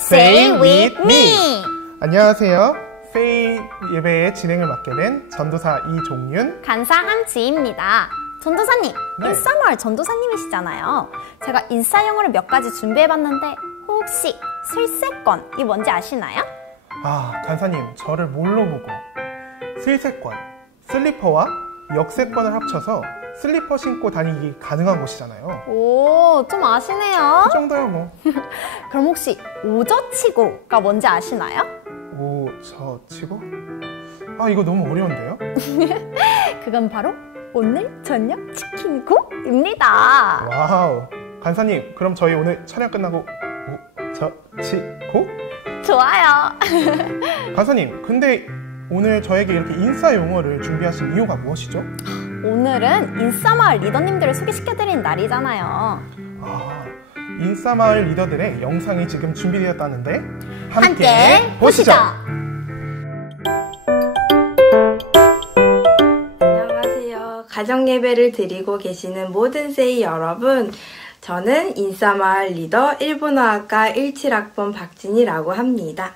Say with me. 안녕하세요. 세이 예배의 진행을 맡게 된 전도사 이종윤, 간사 함지입니다. 전도사님, 네. 인싸마을 전도사님이시잖아요. 제가 인싸 영어를 몇 가지 준비해봤는데 혹시 슬세권이 뭔지 아시나요? 간사님, 저를 뭘로 보고 슬세권, 슬리퍼와 역세권을 합쳐서 슬리퍼 신고 다니기 가능한 곳이잖아요. 오, 좀 아시네요. 그 정도요 뭐. 그럼 혹시 오저치고가 뭔지 아시나요? 오저치고? 이거 너무 어려운데요? 그건 바로 오늘 저녁 치킨고입니다. 와우. 간사님, 그럼 저희 오늘 촬영 끝나고 오저치고? 좋아요. 간사님, 근데 오늘 저에게 이렇게 인싸 용어를 준비하신 이유가 무엇이죠? 오늘은 인싸마을 리더님들을 소개시켜드리는 날이잖아요. 인싸마을 리더들의 영상이 지금 준비되었다는데 함께 보시죠. 안녕하세요. 가정예배를 드리고 계시는 모든 세이 여러분, 저는 인싸마을 리더 일본어학과 17학번 박진이라고 합니다.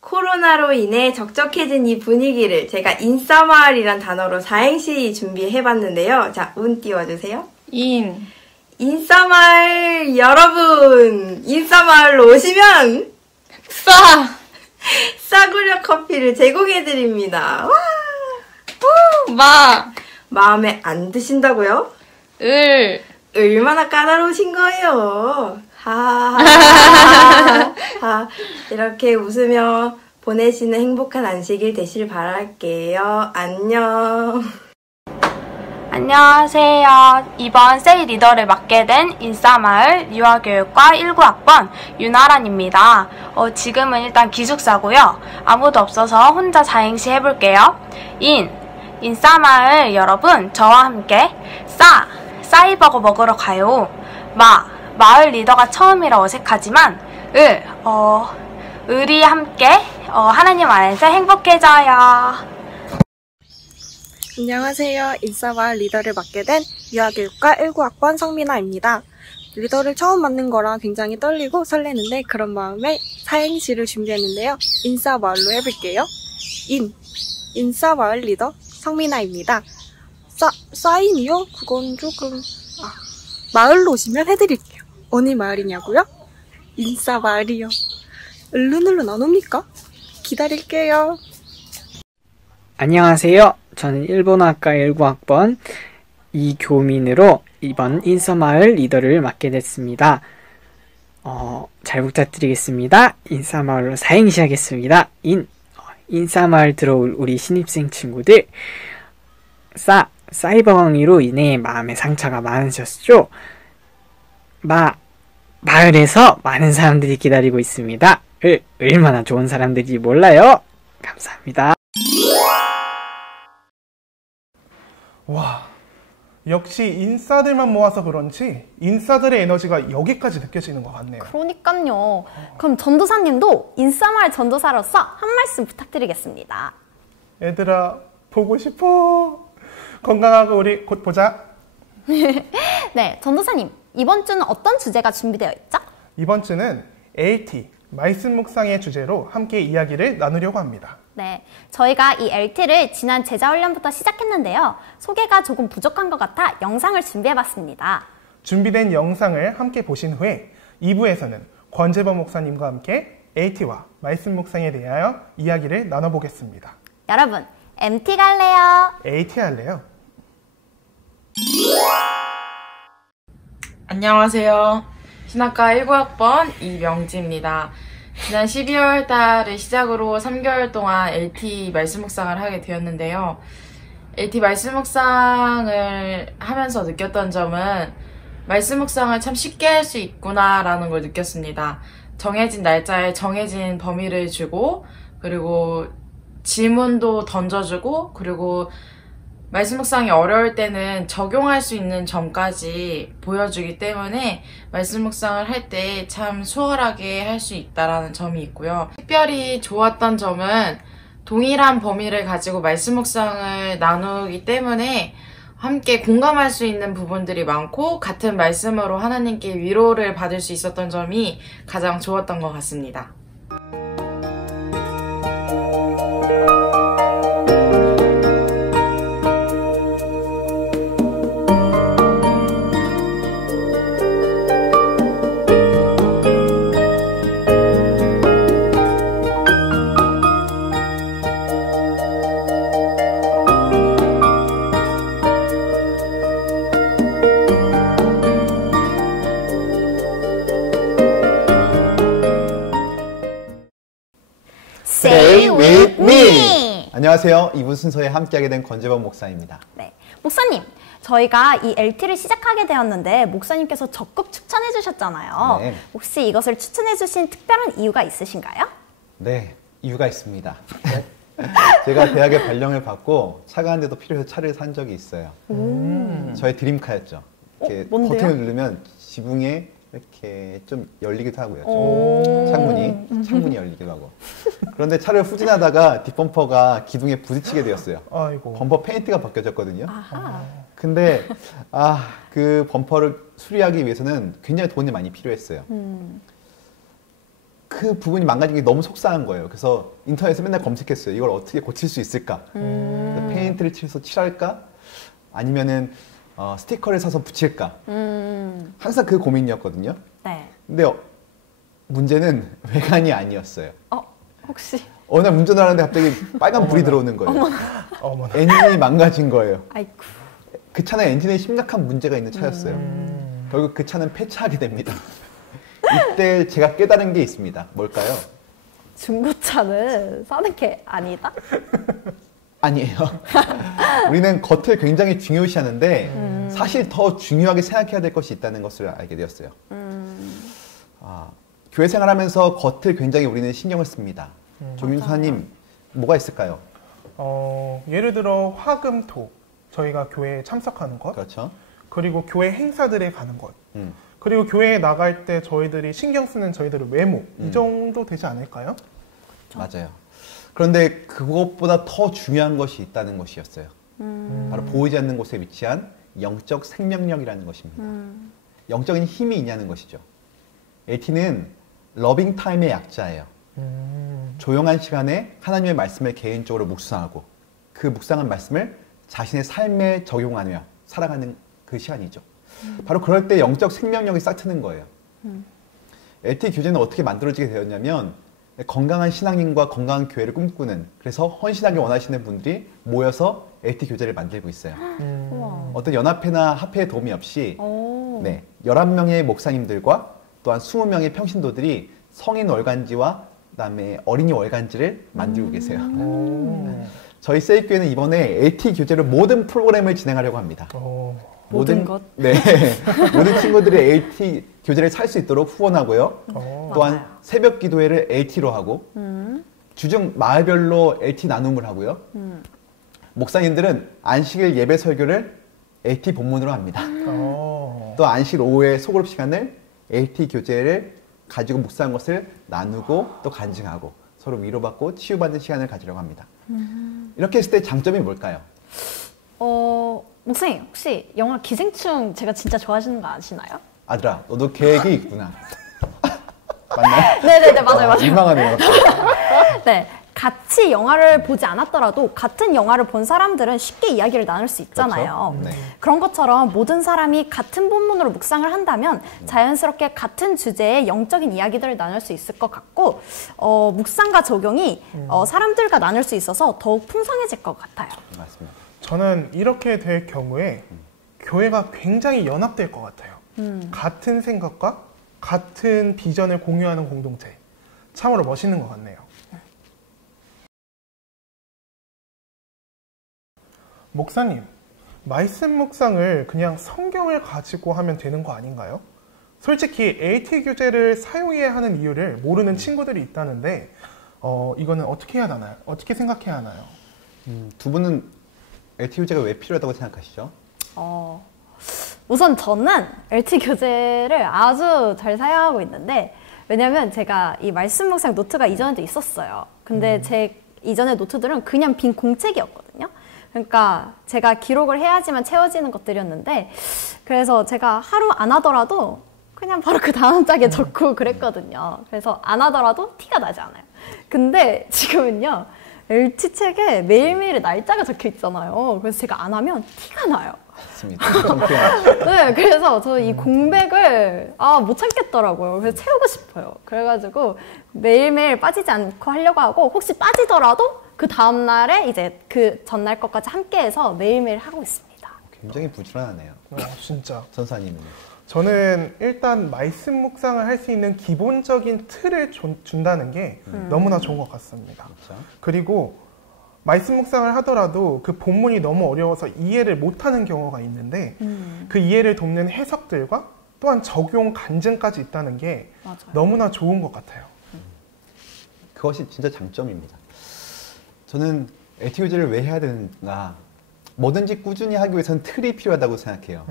코로나로 인해 적적해진 이 분위기를 제가 인싸마을이란 단어로 사행시 준비해봤는데요. 자, 운 띄워주세요. 인싸마을 여러분! 인싸마을로 오시면 싸구려 커피를 제공해드립니다. 마음에 안 드신다고요? 얼마나 까다로우신 거예요? 이렇게 웃으며 보내시는 행복한 안식일 되실 바랄게요. 안녕. 안녕하세요. 이번 세이 리더를 맡게 된 인싸마을 유아교육과 19학번 윤아란입니다. 지금은 일단 기숙사고요. 아무도 없어서 혼자 사행시 해볼게요. 인싸마을 여러분, 저와 함께 싸이버거 먹으러 가요. 마을 리더가 처음이라 어색하지만 을이 함께 하나님 안에서 행복해져요. 안녕하세요. 인싸마을 리더를 맡게 된 유아교육과 19학번 성민아입니다. 리더를 처음 맡는 거라 굉장히 떨리고 설레는데 그런 마음에 사행시를 준비했는데요. 인싸마을로 해볼게요. 인싸마을 리더 성민아입니다. 사인이요? 그건 조금... 마을로 오시면 해드릴게요. 어느 마을이냐고요? 인싸마을이요. 얼른 안 옵니까? 기다릴게요. 안녕하세요. 저는 일본어학과 19학번 이교민으로 이번 인싸마을 리더를 맡게 됐습니다. 잘 부탁드리겠습니다. 인싸마을로 사행시 하겠습니다. 인싸마을 들어올 우리 신입생 친구들, 사이버강의로 인해 마음의 상처가 많으셨죠? 마을에서 많은 사람들이 기다리고 있습니다. 얼마나 좋은 사람들인지 몰라요? 감사합니다. 와, 역시 인싸들만 모아서 그런지 인싸들의 에너지가 여기까지 느껴지는 것 같네요. 그러니까요. 그럼 전도사님도 인싸마을 전도사로서 한 말씀 부탁드리겠습니다. 얘들아, 보고 싶어. 건강하고 우리 곧 보자. 네, 전도사님, 이번 주는 어떤 주제가 준비되어 있죠? 이번 주는 LT, 말씀 묵상의 주제로 함께 이야기를 나누려고 합니다. 네, 저희가 이 LT를 지난 제자훈련부터 시작했는데요. 소개가 조금 부족한 것 같아 영상을 준비해봤습니다. 준비된 영상을 함께 보신 후에 2부에서는 권재범 목사님과 함께 LT와 말씀 묵상에 대하여 이야기를 나눠보겠습니다. 여러분, MT 갈래요? LT 할래요? 안녕하세요. 신학과 19학번 이명지입니다. 지난 12월 달을 시작으로 3개월 동안 LT 말씀 묵상을 하게 되었는데요. LT 말씀 묵상을 하면서 느꼈던 점은 말씀 묵상을 참 쉽게 할 수 있구나 라는 걸 느꼈습니다. 정해진 날짜에 정해진 범위를 주고, 그리고 질문도 던져주고, 그리고 말씀 묵상이 어려울 때는 적용할 수 있는 점까지 보여주기 때문에 말씀 묵상을 할 때 참 수월하게 할 수 있다는 점이 있고요. 특별히 좋았던 점은 동일한 범위를 가지고 말씀 묵상을 나누기 때문에 함께 공감할 수 있는 부분들이 많고 같은 말씀으로 하나님께 위로를 받을 수 있었던 점이 가장 좋았던 것 같습니다. Stay with me. 안녕하세요. 이번 순서에 함께하게 된 권재범 목사입니다. 네, 목사님, 저희가 이 LT를 시작하게 되었는데 목사님께서 적극 추천해 주셨잖아요. 네. 혹시 이것을 추천해 주신 특별한 이유가 있으신가요? 네, 이유가 있습니다. 제가 대학에 발령을 받고 차가 한 대도 필요해서 차를 산 적이 있어요. 저의 드림카였죠. 이렇게 뭔데요? 버튼을 누르면 지붕에 이렇게 좀 열리기도 하고요. 좀. 창문이 열리기도 하고. 그런데 차를 후진하다가 뒷범퍼가 기둥에 부딪히게 되었어요. 아이고. 범퍼 페인트가 벗겨졌거든요. 아하. 근데 그 범퍼를 수리하기 위해서는 굉장히 돈이 많이 필요했어요. 그 부분이 망가진 게 너무 속상한 거예요. 그래서 인터넷에 맨날 검색했어요. 이걸 어떻게 고칠 수 있을까? 페인트를 칠해서 칠할까? 아니면은 스티커를 사서 붙일까? 항상 그 고민이었거든요. 네. 근데 문제는 외관이 아니었어요. 혹시? 어느 날 운전을 하는데 갑자기 빨간 불이 들어오는 거예요. 어머나. 엔진이 망가진 거예요. 아이고. 그 차는 엔진에 심각한 문제가 있는 차였어요. 결국 그 차는 폐차하게 됩니다. 이때 제가 깨달은 게 있습니다. 뭘까요? 중고차는 사는 게 아니다? 아니에요. 우리는 겉을 굉장히 중요시하는데 사실 더 중요하게 생각해야 될 것이 있다는 것을 알게 되었어요. 교회 생활하면서 겉을 굉장히 우리는 신경을 씁니다. 조민수사님, 뭐가 있을까요? 예를 들어 화금토, 저희가 교회에 참석하는 것, 그렇죠. 그리고 교회 행사들에 가는 것, 그리고 교회에 나갈 때 저희들이 신경 쓰는 저희들의 외모, 이 정도 되지 않을까요? 맞아요. 그런데 그것보다 더 중요한 것이 있다는 것이었어요. 바로 보이지 않는 곳에 위치한 영적 생명력이라는 것입니다. 영적인 힘이 있냐는 것이죠. LT는 러빙 타임의 약자예요. 조용한 시간에 하나님의 말씀을 개인적으로 묵상하고 그 묵상한 말씀을 자신의 삶에 적용하며 살아가는 그 시간이죠. 바로 그럴 때 영적 생명력이 싹 트는 거예요. LT 교제는 어떻게 만들어지게 되었냐면 건강한 신앙인과 건강한 교회를 꿈꾸는, 그래서 헌신하기 원하시는 분들이 모여서 LT 교제를 만들고 있어요. 어떤 연합회나 합회의 도움이 없이 11명의 목사님들과 또한 20명의 평신도들이 성인 월간지와 그다음에 어린이 월간지를 만들고 계세요. 저희 세이교회는 이번에 LT 교제로 모든 프로그램을 진행하려고 합니다. 모든 것? 네. 모든 친구들이 LT 교제를 살 수 있도록 후원하고요. 또한 맞아요. 새벽 기도회를 LT로 하고 주중 마을별로 LT 나눔을 하고요. 목사님들은 안식일 예배 설교를 LT 본문으로 합니다. 또 안식일 오후에 소그룹 시간을 LT 교제를 가지고 묵상한 것을 나누고 또 간증하고 서로 위로받고 치유받는 시간을 가지려고 합니다. 이렇게 했을 때 장점이 뭘까요? 목사님, 혹시 영화 기생충 제가 진짜 좋아하시는 거 아시나요? 아들아, 너도 계획이 있구나. 맞나요? 네네네, 맞아요. 민망하네요. 네. 같이 영화를 보지 않았더라도 같은 영화를 본 사람들은 쉽게 이야기를 나눌 수 있잖아요. 그렇죠? 네. 그런 것처럼 모든 사람이 같은 본문으로 묵상을 한다면 자연스럽게 같은 주제의 영적인 이야기들을 나눌 수 있을 것 같고 묵상과 적용이 사람들과 나눌 수 있어서 더욱 풍성해질 것 같아요. 맞습니다. 저는 이렇게 될 경우에 교회가 굉장히 연합될 것 같아요. 같은 생각과 같은 비전을 공유하는 공동체. 참으로 멋있는 것 같네요. 목사님, 말씀 묵상을 그냥 성경을 가지고 하면 되는 거 아닌가요? 솔직히 LT 교재를 사용해야 하는 이유를 모르는 친구들이 있다는데 이거는 어떻게 해야 하나요? 어떻게 생각해야 하나요? 두 분은 LT 교재가 왜 필요하다고 생각하시죠? 우선 저는 LT 교재를 아주 잘 사용하고 있는데 왜냐면 제가 이 말씀 묵상 노트가 이전에도 있었어요. 근데 제 이전의 노트들은 그냥 빈 공책이었거든요. 그러니까 제가 기록을 해야지만 채워지는 것들이었는데 그래서 제가 하루 안 하더라도 그냥 바로 그 다음 짝에 적고 그랬거든요. 그래서 안 하더라도 티가 나지 않아요. 근데 지금은요. LT 책에 매일매일의 날짜가 적혀 있잖아요. 그래서 제가 안 하면 티가 나요. 맞습니다. 네, 그래서 저 이 공백을 못 참겠더라고요. 그래서 채우고 싶어요. 그래가지고 매일매일 빠지지 않고 하려고 하고 혹시 빠지더라도 그 다음 날에 이제 그 전날 것까지 함께해서 매일매일 하고 있습니다. 굉장히 부지런하네요. 진짜. 전사님은요? 저는 일단 말씀 묵상을 할 수 있는 기본적인 틀을 준다는 게 너무나 좋은 것 같습니다. 그렇죠. 그리고 말씀 묵상을 하더라도 그 본문이 너무 어려워서 이해를 못하는 경우가 있는데 그 이해를 돕는 해석들과 또한 적용 간증까지 있다는 게 맞아요. 너무나 좋은 것 같아요. 그것이 진짜 장점입니다. 저는 LT 교재를 왜 해야 되는가? 뭐든지 꾸준히 하기 위해서는 틀이 필요하다고 생각해요.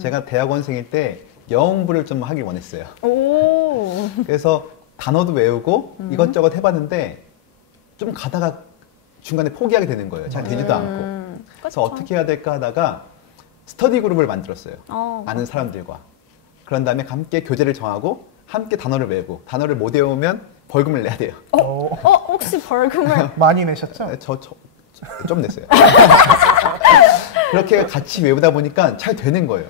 제가 대학원생일 때 영어공부를 좀 하길 원했어요. 오. 그래서 단어도 외우고 이것저것 해봤는데 좀 가다가 중간에 포기하게 되는 거예요. 잘 되지도 않고. 그래서 어떻게 해야 될까 하다가 스터디 그룹을 만들었어요. 아는 사람들과. 그런 다음에 함께 교재를 정하고 함께 단어를 외우고 단어를 못 외우면 벌금을 내야 돼요. 혹시 벌금을 많이 내셨죠? 좀 냈어요. 그렇게 같이 외우다 보니까 잘 되는 거예요.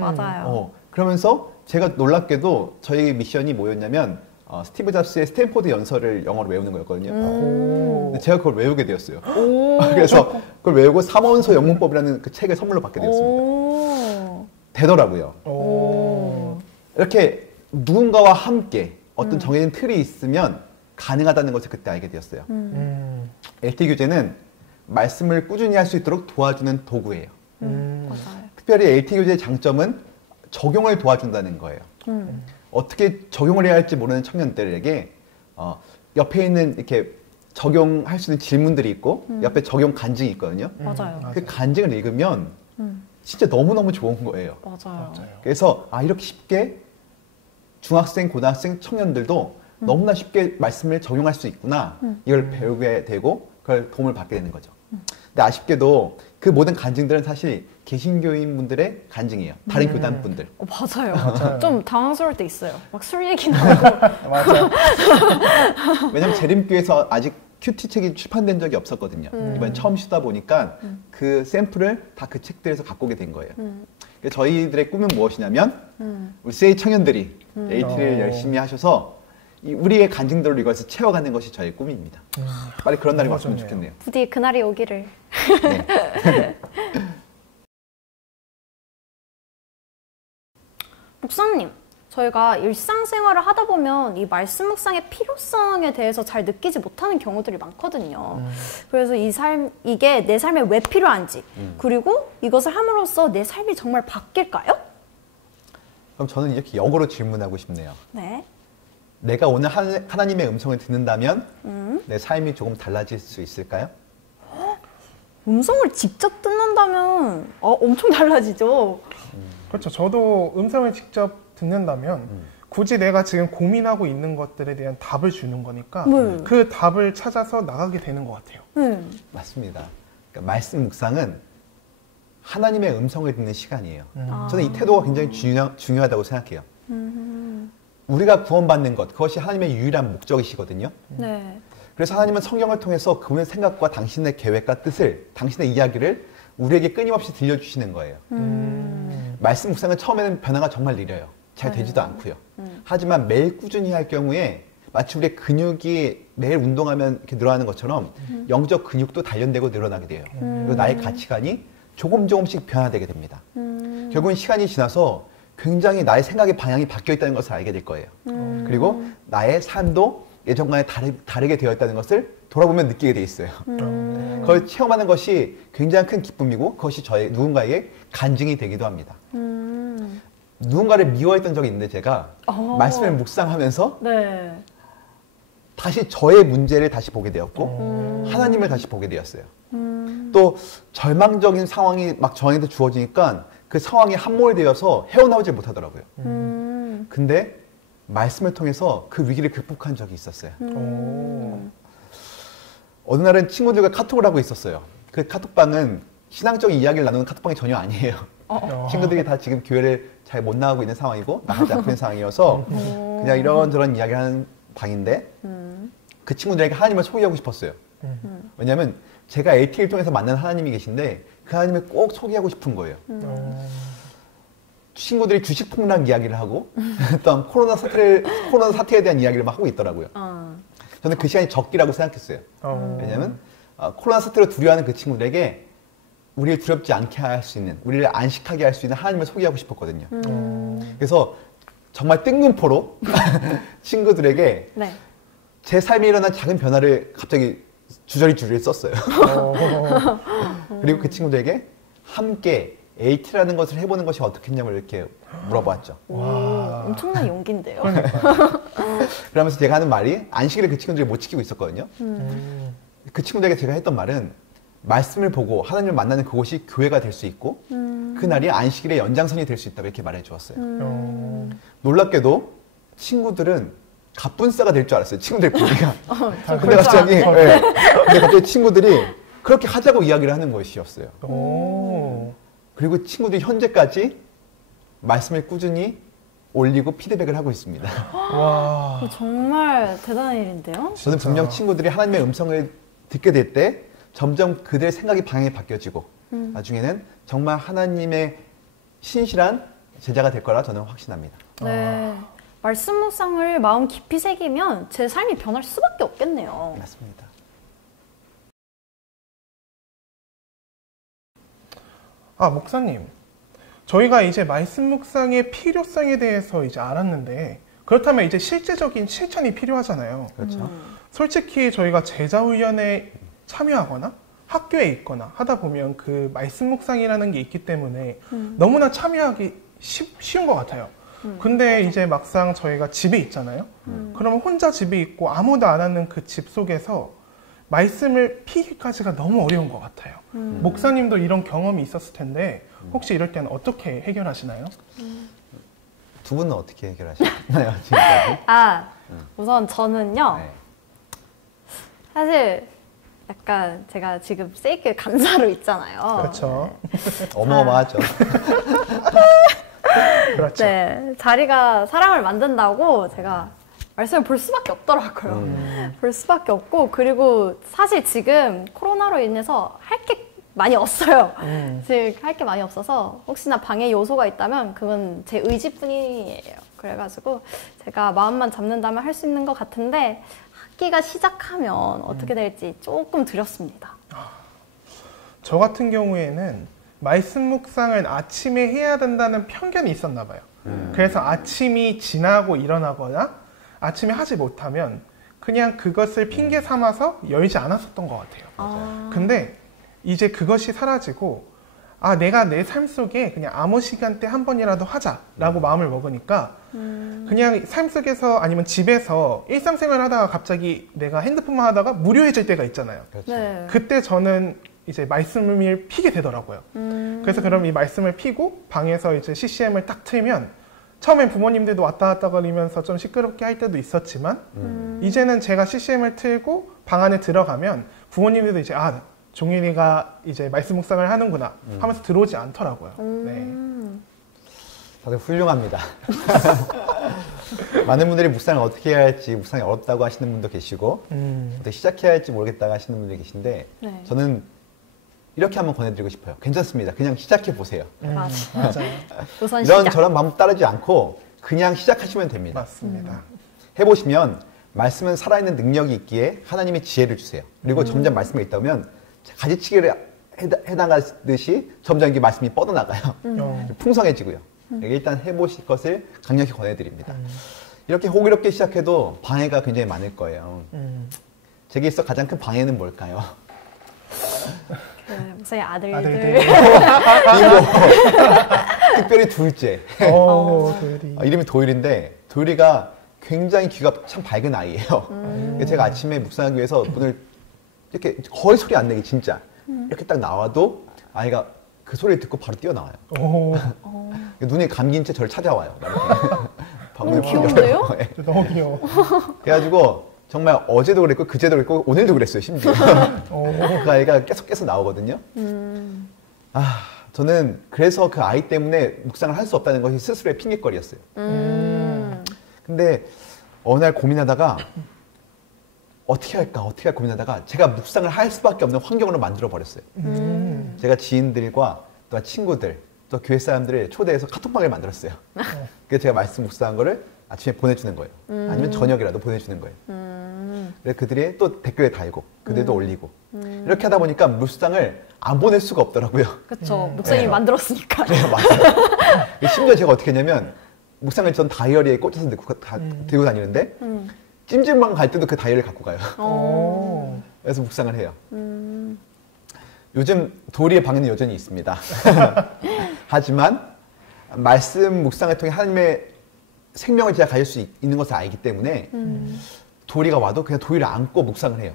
맞아요. 그러면서 제가 놀랍게도 저희 미션이 뭐였냐면 스티브 잡스의 스탠포드 연설을 영어로 외우는 거였거든요. 근데 제가 그걸 외우게 되었어요. 그래서 그걸 외우고 삼원소 영문법이라는 그 책을 선물로 받게 되었습니다. 되더라고요. 이렇게 누군가와 함께 어떤 정해진 틀이 있으면 가능하다는 것을 그때 알게 되었어요. LT 교재는 말씀을 꾸준히 할 수 있도록 도와주는 도구예요. 맞아요. 특별히 LT 교재의 장점은 적용을 도와준다는 거예요. 어떻게 적용을 해야 할지 모르는 청년들에게 옆에 있는 이렇게 적용할 수 있는 질문들이 있고 옆에 적용 간증이 있거든요. 맞아요. 그 간증을 읽으면 진짜 너무너무 좋은 거예요. 맞아요. 그래서 이렇게 쉽게 중학생, 고등학생 청년들도 너무나 쉽게 말씀을 적용할 수 있구나. 이걸 배우게 되고 그걸 도움을 받게 되는 거죠. 근데 아쉽게도 그 모든 간증들은 사실 개신교인 분들의 간증이에요. 다른 교단 분들. 맞아요. 좀 당황스러울 때 있어요. 막 술 얘기 나오고. 맞아요. 왜냐면 재림교에서 아직 큐티 책이 출판된 적이 없었거든요. 이번에 처음 쓰다 보니까 그 샘플을 다 그 책들에서 갖고 오게 된 거예요. 그래서 저희들의 꿈은 무엇이냐면 우리 세이 청년들이 AT를 열심히 하셔서 우리의 간증들을 이것을 채워가는 것이 저의 꿈입니다. 빨리 그런 날이 왔으면 좋겠네요. 부디 그날이 오기를. 네. 목사님, 저희가 일상생활을 하다 보면 이 말씀 묵상의 필요성에 대해서 잘 느끼지 못하는 경우들이 많거든요. 그래서 이게 내 삶에 왜 필요한지, 그리고 이것을 함으로써 내 삶이 정말 바뀔까요? 그럼 저는 이렇게 역으로 질문하고 싶네요. 네. 내가 오늘 하나님의 음성을 듣는다면 내 삶이 조금 달라질 수 있을까요? 음성을 직접 듣는다면 엄청 달라지죠. 그렇죠. 저도 음성을 직접 듣는다면 굳이 내가 지금 고민하고 있는 것들에 대한 답을 주는 거니까 그 답을 찾아서 나가게 되는 것 같아요. 맞습니다. 그러니까 말씀 묵상은 하나님의 음성을 듣는 시간이에요. 저는 이 태도가 굉장히 중요하다고 생각해요. 우리가 구원받는 것, 그것이 하나님의 유일한 목적이시거든요. 네. 그래서 하나님은 성경을 통해서 그분의 생각과 당신의 계획과 뜻을, 당신의 이야기를 우리에게 끊임없이 들려주시는 거예요. 말씀 묵상은 처음에는 변화가 정말 느려요. 잘 되지도 않고요. 하지만 매일 꾸준히 할 경우에 마치 우리의 근육이 매일 운동하면 이렇게 늘어나는 것처럼 영적 근육도 단련되고 늘어나게 돼요. 그리고 나의 가치관이 조금씩 변화되게 됩니다. 결국은 시간이 지나서 굉장히 나의 생각의 방향이 바뀌어 있다는 것을 알게 될 거예요. 그리고 나의 삶도 예전과는 다르게 되어 있다는 것을 돌아보면 느끼게 돼 있어요. 그걸 체험하는 것이 굉장히 큰 기쁨이고 그것이 저의 누군가에게 간증이 되기도 합니다. 누군가를 미워했던 적이 있는데 제가 말씀을 묵상하면서 네. 다시 저의 문제를 다시 보게 되었고 하나님을 다시 보게 되었어요. 또 절망적인 상황이 막 저한테 주어지니까 그 상황이 함몰되어서 헤어나오질 못하더라고요. 근데 말씀을 통해서 그 위기를 극복한 적이 있었어요. 어느 날은 친구들과 카톡을 하고 있었어요. 그 카톡방은 신앙적인 이야기를 나누는 카톡방이 전혀 아니에요. 친구들이 다 지금 교회를 잘 못 나가고 있는 상황이고 나가지 않고 있는 상황이어서 그냥 이런저런 이야기를 하는 방인데 그 친구들에게 하나님을 소개하고 싶었어요. 왜냐하면 제가 LTE를 통해서 만난 하나님이 계신데 그 하나님을 꼭 소개하고 싶은 거예요. 친구들이 주식 폭락 이야기를 하고 또 코로나 사태에 대한 이야기를 막 하고 있더라고요. 저는 그 시간이 적기라고 생각했어요. 왜냐하면 코로나 사태로 두려워하는 그 친구들에게 우리를 두렵지 않게 할 수 있는, 우리를 안식하게 할 수 있는 하나님을 소개하고 싶었거든요. 그래서 정말 뜬금포로 친구들에게 네. 제 삶에 일어난 작은 변화를 갑자기 주저리 썼어요. 그리고 그 친구들에게 함께 AT라는 것을 해보는 것이 어떻겠냐고 이렇게 물어봤죠. 엄청난 용기인데요. 그러면서 제가 하는 말이 안식일에 그 친구들이 못 지키고 있었거든요. 그 친구들에게 제가 했던 말은 말씀을 보고 하나님을 만나는 그곳이 교회가 될 수 있고 그날이 안식일의 연장선이 될 수 있다고 이렇게 말해 주었어요. 놀랍게도 친구들은 갑분싸가 될 줄 알았어요. 친구들 분위기가. 근데 갑자기 친구들이 그렇게 하자고 이야기를 하는 것이었어요. 그리고 친구들이 현재까지 말씀을 꾸준히 올리고 피드백을 하고 있습니다. 와. 정말 대단한 일인데요. 저는 분명 친구들이 하나님의 음성을 듣게 될 때 점점 그들의 생각이 방향이 바뀌어지고 나중에는 정말 하나님의 신실한 제자가 될 거라 저는 확신합니다. 네. 말씀 묵상을 마음 깊이 새기면 제 삶이 변할 수밖에 없겠네요. 맞습니다. 목사님. 저희가 이제 말씀 묵상의 필요성에 대해서 이제 알았는데 그렇다면 이제 실제적인 실천이 필요하잖아요. 그렇죠. 솔직히 저희가 제자훈련에 참여하거나 학교에 있거나 하다 보면 그 말씀 묵상이라는 게 있기 때문에 너무나 참여하기 쉬운 것 같아요. 근데 이제 막상 저희가 집에 있잖아요. 그러면 혼자 집에 있고 아무도 안 하는 그 집 속에서 말씀을 피기까지가 너무 어려운 것 같아요. 목사님도 이런 경험이 있었을 텐데 혹시 이럴 때는 어떻게 해결하시나요? 두 분은 어떻게 해결하시나요? 지금까지? 우선 저는요. 네. 사실 약간 제가 지금 세이클 강사로 있잖아요. 그렇죠. 어마어마하죠. 그렇죠. 네, 자리가 사람을 만든다고 제가 말씀을 볼 수밖에 없더라고요. 볼 수밖에 없고 그리고 사실 지금 코로나로 인해서 할 게 많이 없어요. 지금 할 게 많이 없어서 혹시나 방해 요소가 있다면 그건 제 의지뿐이에요. 그래가지고 제가 마음만 잡는다면 할 수 있는 것 같은데 학기가 시작하면 어떻게 될지 조금 두렵습니다. 저 같은 경우에는 말씀 묵상을 아침에 해야 된다는 편견이 있었나 봐요. 그래서 아침이 지나고 일어나거나 아침에 하지 못하면 그냥 그것을 핑계 삼아서 열지 않았었던 것 같아요. 근데 이제 그것이 사라지고 내가 내 삶 속에 그냥 아무 시간대 한 번이라도 하자라고 마음을 먹으니까 그냥 삶 속에서 아니면 집에서 일상생활 하다가 갑자기 내가 핸드폰만 하다가 무료해질 때가 있잖아요. 그렇죠. 네. 그때 저는 이제 말씀을 피게 되더라고요. 그래서 그럼 이 말씀을 피고 방에서 이제 CCM을 딱 틀면 처음엔 부모님들도 왔다 갔다 거리면서 좀 시끄럽게 할 때도 있었지만 이제는 제가 CCM을 틀고 방 안에 들어가면 부모님들도 이제 종일이가 이제 말씀 묵상을 하는구나 하면서 들어오지 않더라고요. 네. 다들 훌륭합니다. 많은 분들이 묵상을 어떻게 해야 할지 묵상이 어렵다고 하시는 분도 계시고 어떻게 시작해야 할지 모르겠다고 하시는 분들이 계신데 네. 저는 이렇게 한번 권해드리고 싶어요. 괜찮습니다. 그냥 시작해보세요. 맞아요. 우선 이런 시작. 저런 마음 따르지 않고 그냥 시작하시면 됩니다. 맞습니다. 해보시면 말씀은 살아있는 능력이 있기에 하나님의 지혜를 주세요. 그리고 점점 말씀이 있다면 가지치기를 해나가듯이 점점 이게 말씀이 뻗어나가요. 풍성해지고요. 일단 해보실 것을 강력히 권해드립니다. 이렇게 호기롭게 시작해도 방해가 굉장히 많을 거예요. 제게 있어 가장 큰 방해는 뭘까요? 저희 아들들. 이모. 특별히 둘째. 도일이. 이름이 도일인데 도일이가 굉장히 귀가 참 밝은 아이예요. 제가 아침에 묵상하기 위해서 문을 이렇게 거의 소리 안 내게 진짜 이렇게 딱 나와도 아이가 그 소리를 듣고 바로 뛰어나와요. 눈이 감긴 채 저를 찾아와요. 너무 귀여운데요? 너무 귀여워. 그래가지고 정말 어제도 그랬고 그제도 그랬고 오늘도 그랬어요, 심지어. 그 아이가 계속 나오거든요. 저는 그래서 그 아이 때문에 묵상을 할 수 없다는 것이 스스로의 핑계거리였어요. 근데 어느 날 고민하다가 어떻게 할까 고민하다가 제가 묵상을 할 수밖에 없는 환경으로 만들어 버렸어요. 제가 지인들과 또 친구들 또 교회 사람들을 초대해서 카톡방을 만들었어요. 그래서 제가 말씀 묵상한 거를 아침에 보내주는 거예요. 아니면 저녁이라도 보내주는 거예요. 그래서 그들이 또 댓글에 달고 그들도 올리고 이렇게 하다 보니까 묵상을 안 보낼 수가 없더라고요. 그렇죠. 목사님이 만들었으니까. 네, 맞아요. 심지어 제가 어떻게 했냐면 묵상을 전 다이어리에 꽂혀서 들고 다니는데 찜질방 갈 때도 그 다이어리를 갖고 가요. 그래서 묵상을 해요. 요즘 도리의 방해는 여전히 있습니다. 하지만 말씀 묵상을 통해 하나님의 생명을 제가 가질 수 있는 것을 알기 때문에 도리가 와도 그냥 도리를 안고 묵상을 해요.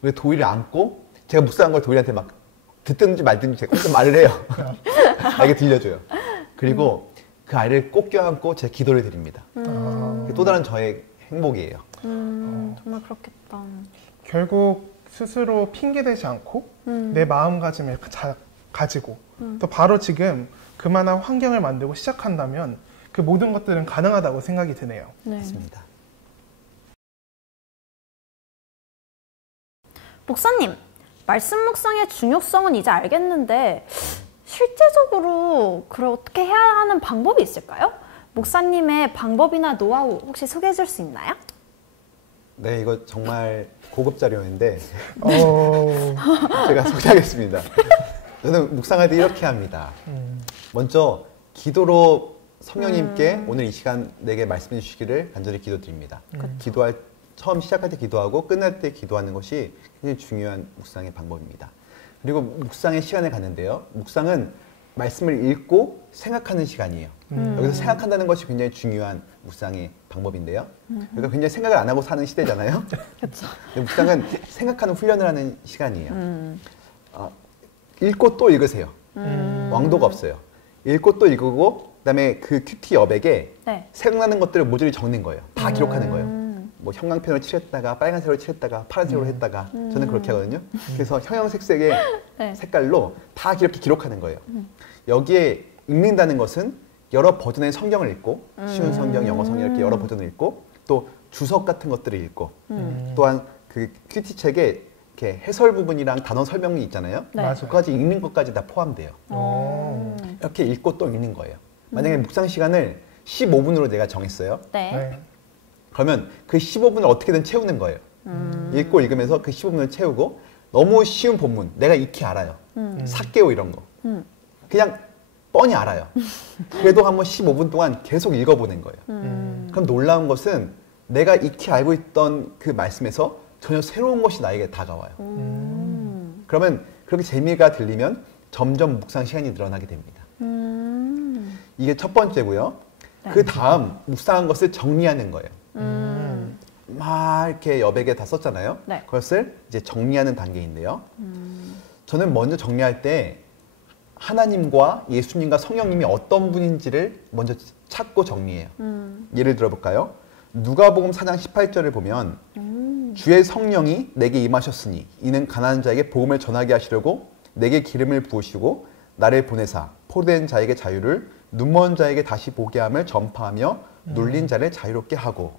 그래서 도리를 안고 제가 묵상한 걸 도리한테 막 듣든지 말든지 제가 혼자 말을 해요. 아이게 들려줘요. 그리고 그 아이를 꼭 껴안고 제 기도를 드립니다. 또 다른 저의 행복이에요. 정말 그렇겠다. 결국 스스로 핑계대지 않고 내 마음가짐을 가지고 또 바로 지금 그만한 환경을 만들고 시작한다면 그 모든 것들은 가능하다고 생각이 드네요. 네. 맞습니다. 목사님, 말씀 묵상의 중요성은 이제 알겠는데 실제적으로 그걸 어떻게 해야 하는 방법이 있을까요? 목사님의 방법이나 노하우 혹시 소개해 줄 수 있나요? 네, 이거 정말 고급 자료인데 제가 소개하겠습니다. 저는 묵상할 때 이렇게 합니다. 먼저 기도로 성령님께 오늘 이 시간 내게 말씀해 주시기를 간절히 기도드립니다. 처음 시작할 때 기도하고 끝날 때 기도하는 것이 굉장히 중요한 묵상의 방법입니다. 그리고 묵상의 시간을 갖는데요. 묵상은 말씀을 읽고 생각하는 시간이에요. 여기서 생각한다는 것이 굉장히 중요한 묵상의 방법인데요. 그러니까 굉장히 생각을 안 하고 사는 시대잖아요. 그렇죠. 묵상은 생각하는 훈련을 하는 시간이에요. 읽고 또 읽으세요. 왕도가 없어요. 읽고 또 읽고 그다음에 그 큐티 여백에 네. 생각나는 것들을 모조리 적는 거예요. 다 기록하는 거예요. 뭐 형광펜으로 칠했다가 빨간색으로 칠했다가 파란색으로 했다가 저는 그렇게 하거든요. 그래서 형형색색의 네. 색깔로 다 이렇게 기록하는 거예요. 여기에 읽는다는 것은 여러 버전의 성경을 읽고 쉬운 성경, 영어 성경 이렇게 여러 버전을 읽고 또 주석 같은 것들을 읽고 또한 그 큐티 책에 이렇게 해설 부분이랑 단어 설명이 있잖아요. 네. 그까지 읽는 것까지 다 포함돼요. 이렇게 읽고 또 읽는 거예요. 만약에 묵상 시간을 15분으로 내가 정했어요. 네. 네. 그러면 그 15분을 어떻게든 채우는 거예요. 읽고 읽으면서 그 15분을 채우고 너무 쉬운 본문, 내가 익히 알아요. 사개오 이런 거. 그냥 뻔히 알아요. 그래도 한번 15분 동안 계속 읽어보는 거예요. 그럼 놀라운 것은 내가 익히 알고 있던 그 말씀에서 전혀 새로운 것이 나에게 다가와요. 그러면 그렇게 재미가 들리면 점점 묵상 시간이 늘어나게 됩니다. 이게 첫 번째고요. 네. 그 다음 묵상한 것을 정리하는 거예요. 막 이렇게 여백에 다 썼잖아요. 네. 그것을 이제 정리하는 단계인데요. 저는 먼저 정리할 때 하나님과 예수님과 성령님이 어떤 분인지를 먼저 찾고 정리해요. 예를 들어볼까요? 누가복음 4장 18절을 보면 주의 성령이 내게 임하셨으니 이는 가난한 자에게 복음을 전하게 하시려고 내게 기름을 부으시고 나를 보내사 포로된 자에게 자유를 눈먼 자에게 다시 보게 함을 전파하며 눌린 자를 자유롭게 하고